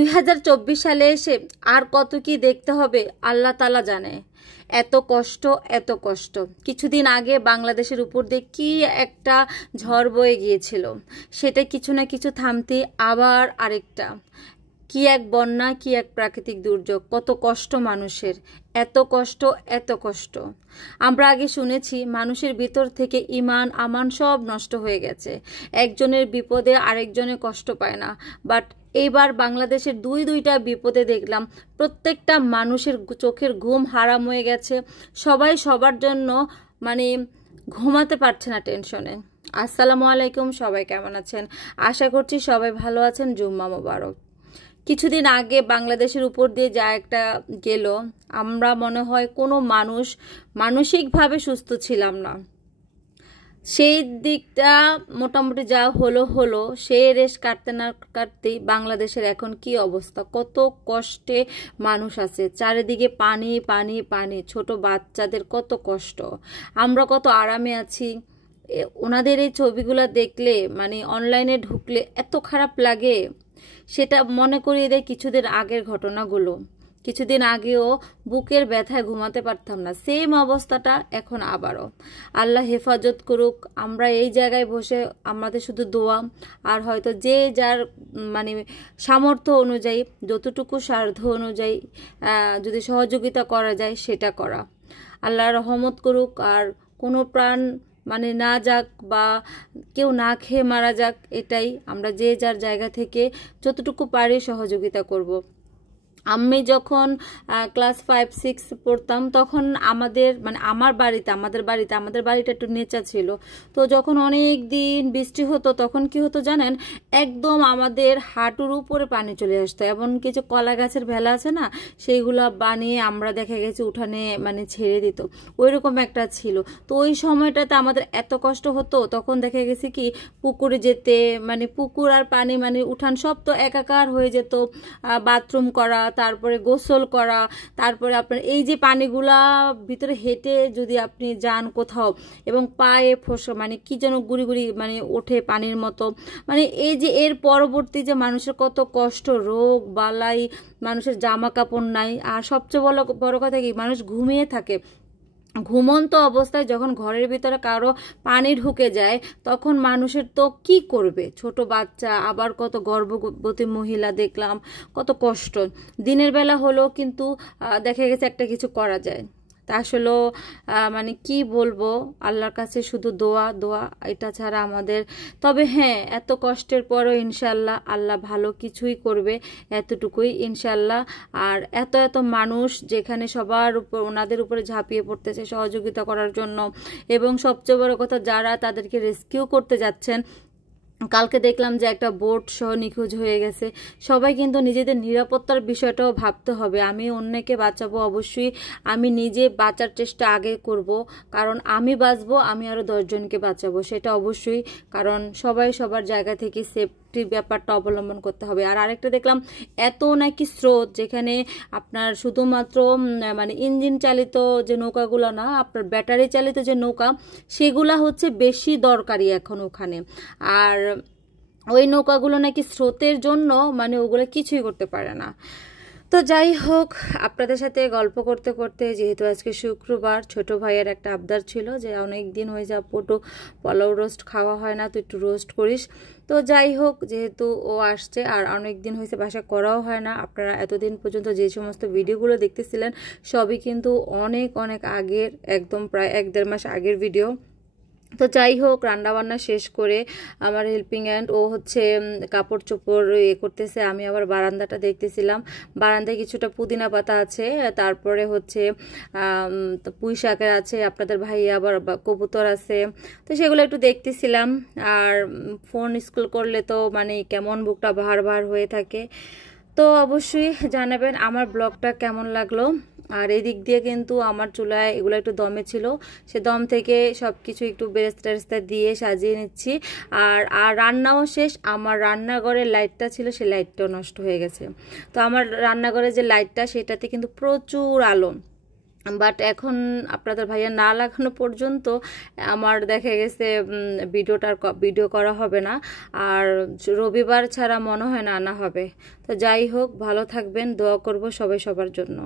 2024 সালে এসে আর কত কি দেখতে হবে আল্লাহ তাআলা জানে। এত কষ্ট, এত কষ্ট। কিছুদিন আগে বাংলাদেশের উপর দিয়ে কি একটা ঝড় বয়ে গিয়েছিল, সেটা কিছু না কিছু থামতে আবার আরেকটা, কি এক বন্যা, কি এক প্রাকৃতিক দুর্যোগ, কত কষ্ট মানুষের, এত কষ্ট, এত কষ্ট। আমরা আগে শুনেছি মানুষের ভিতর থেকে ইমান আমান সব নষ্ট হয়ে গেছে, একজনের বিপদে আরেকজনে কষ্ট পায় না। বাট এইবার বাংলাদেশের দুইটা বিপদে দেখলাম প্রত্যেকটা মানুষের চোখের ঘুম হারাম হয়ে গেছে, সবাই সবার জন্য মানে ঘুমাতে পারছে না টেনশনে। আসসালামু আলাইকুম, সবাই কেমন আছেন? আশা করছি সবাই ভালো আছেন। জুম্মা মোবারক। কিছুদিন আগে বাংলাদেশের উপর দিয়ে যা একটা গেল, আমরা মনে হয় কোনো মানুষ মানসিকভাবে সুস্থ ছিলাম না। সেই দিকটা মোটামুটি যা হলো সেই রেশ কাটতে না কাটতেই বাংলাদেশের এখন কি অবস্থা, কত কষ্টে মানুষ আছে, চারিদিকে পানি পানি পানি, ছোট বাচ্চাদের কত কষ্ট, আমরা কত আরামে আছি। ওনাদের এই ছবিগুলো দেখলে মানে অনলাইনে ঢুকলে এত খারাপ লাগে। সেটা মনে করিয়ে দেয় কিছুদিন আগের ঘটনাগুলো। কিছুদিন আগেও বুকের ব্যথায় ঘুমাতে পারতাম না, সেম অবস্থাটা এখন আবারও। আল্লাহ হেফাজত করুক। আমরা এই জায়গায় বসে আমাদের শুধু দোয়া, আর হয়তো যে যার মানে সামর্থ্য অনুযায়ী, যতটুকু সাধ্য অনুযায়ী যদি সহযোগিতা করা যায় সেটা করা। আল্লাহ রহমত করুক, আর কোনো প্রাণ মানে না যাক বা কেউ না খেয়ে মারা যাক, এটাই আমরা যে যার জায়গা থেকে যতটুকু পারি সহযোগিতা করব। আমি যখন ক্লাস 5-6 পড়তাম তখন আমাদের মানে আমাদের বাড়িটা একটু নিচা ছিল। তো যখন অনেক দিন বৃষ্টি হতো তখন কি হতো জানেন, একদম আমাদের হাঁটুর উপরে পানি চলে আসতো। এমন কিছু কলা গাছের ভেলা আছে না, সেইগুলো বানিয়ে আমরা দেখা গেছে উঠানে মানে ছেড়ে দিত, ওইরকম একটা ছিল। তো ওই সময়টাতে আমাদের এত কষ্ট হতো, তখন দেখা গেছে কি পুকুরে যেতে, মানে পুকুর আর পানি মানে উঠান সব তো একাকার হয়ে যেত। বাথরুম করা, তারপরে গোসল করা, তারপরে আপনার এই যে পানিগুলা ভিতরে হেঁটে যদি আপনি যান কোথাও এবং পায়ে ফোসা মানে কি যেন গুড়ি গুড়ি মানে ওঠে পানির মতো, মানে এই যে এর পরবর্তী যে মানুষের কত কষ্ট, রোগ বালাই, মানুষের জামা কাপড় নাই, আর সবচেয়ে বড় কথা কি মানুষ ঘুমিয়ে থাকে। ঘুমন্ত অবস্থায় যখন ঘরের ভিতরে কারো পানি ঢুকে যায় তখন মানুষের তো কি করবে, ছোট বাচ্চা, আবার কত গর্ভবতী মহিলা দেখলাম, কত কষ্ট। দিনের বেলা হলেও কিন্তু দেখা গেছে একটা কিছু করা যায়। তা আসলে মানে কি বলবো, আল্লাহর কাছে শুধু দোয়া দোয়া, এটা ছাড়া আমাদের। তবে হ্যাঁ, এত কষ্টের পরও ইনশাল্লাহ আল্লাহ ভালো কিছুই করবে, এতটুকুই ইনশাল্লাহ। আর এত এত মানুষ যেখানে সবার উপর ওনাদের উপরে ঝাঁপিয়ে পড়তেছে সহযোগিতা করার জন্য, এবং সবচেয়ে বড় কথা যারা তাদেরকে রেস্কিউ করতে যাচ্ছেন। কালকে দেখলাম যে একটা বোট সহ নিখোঁজ হয়ে গেছে। সবাই কিন্তু নিজেদের নিরাপত্তার বিষয়টাও ভাবতে হবে। আমি অন্যকে বাঁচাবো অবশ্যই, আমি নিজে বাঁচার চেষ্টা আগে করব, কারণ আমি বাঁচবো আমি আরও 10 জনকে বাঁচাবো, সেটা অবশ্যই। কারণ সবাই সবার জায়গা থেকে সেফটি ব্যাপারটা অবলম্বন করতে হবে। আর আরেকটা দেখলাম এত নাকি স্রোত, যেখানে আপনার শুধুমাত্র মানে ইঞ্জিন চালিত যে নৌকাগুলো না, আপনার ব্যাটারি চালিত যে নৌকা, সেগুলা হচ্ছে বেশি দরকারি এখন ওখানে। আর ওই নৌকাগুলো নাকি স্রোতের জন্য মানে ওগুলো কিছুই করতে পারে না। তো যাই হোক, আপনাদের সাথে গল্প করতে করতে, যেহেতু আজকে শুক্রবার, ছোট ভাইয়ের একটা আবদার ছিল যে অনেক দিন হয়ে যা পটু পোলাও রোস্ট খাওয়া হয় না, তো একটু রোস্ট করিস। তো যাই হোক, যেহেতু ও আসছে আর অনেক দিন হয়েছে বাসা করাও হয় না, আপনারা এতদিন পর্যন্ত যে সমস্ত ভিডিওগুলো দেখতেছিলেন সবই কিন্তু অনেক অনেক আগের, একদম প্রায় 1-1.5 মাস আগের ভিডিও। তো যাই হোক, রান্নাবান্না শেষ করে আমার হেল্পিং হ্যান্ড ও হচ্ছে কাপড় চোপড় করতেছে, আমি আবার বারান্দাটা দেখতেছিলাম। বারান্দায় কিছুটা পুদিনা পাতা আছে, তারপরে হচ্ছে পুঁই শাকের আছে, আপনাদের ভাই আবার কবুতর আছে, তো সেগুলো একটু দেখতেছিলাম। আর ফোন স্ক্রল করলে তো মানে কেমন বুকটা ভার ভার হয়ে থাকে। তো অবশ্যই জানাবেন আমার ব্লগটা কেমন লাগলো। আর এই দিক দিয়ে কিন্তু আমার চুলায় এগুলো একটু দমে ছিল, সে দম থেকে সব কিছু একটু বেরেস্তা টেরেস্তা দিয়ে সাজিয়ে নিচ্ছি। আর রান্নাও শেষ। আমার রান্নাঘরের লাইটটা ছিল, সেই লাইটটাও নষ্ট হয়ে গেছে। তো আমার রান্নাঘরের যে লাইটটা সেটাতে কিন্তু প্রচুর আলো, বাট এখন আপনাদের ভাইয়া না লাগানো পর্যন্ত আমার দেখা গেছে ভিডিও করা হবে না, আর রবিবার ছাড়া মনে হয় না আনা হবে। তো যাই হোক, ভালো থাকবেন, দোয়া করব সবাই সবার জন্য।